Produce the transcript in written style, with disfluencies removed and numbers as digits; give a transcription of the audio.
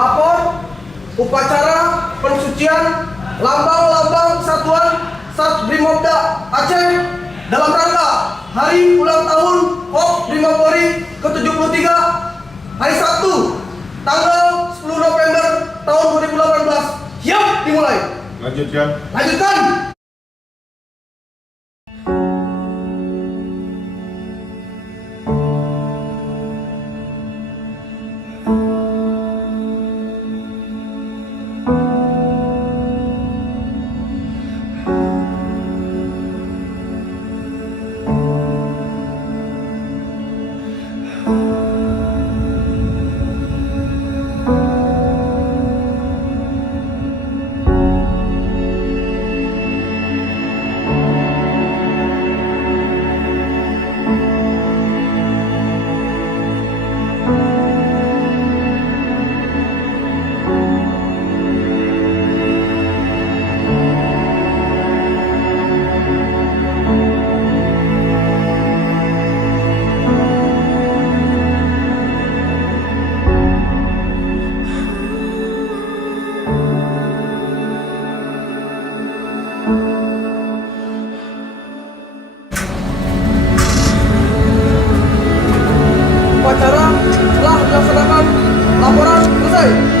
Pelapor upacara pensucian lambang-lambang Satuan Satrimoda Aceh dalam rangka Hari Ulang Tahun HOP Brimob-Polri ke-73 hari Sabtu tanggal 10 November tahun 2018. Siap dimulai. Lanjutkan. Upacara telah dilaksanakan. Laporan selesai.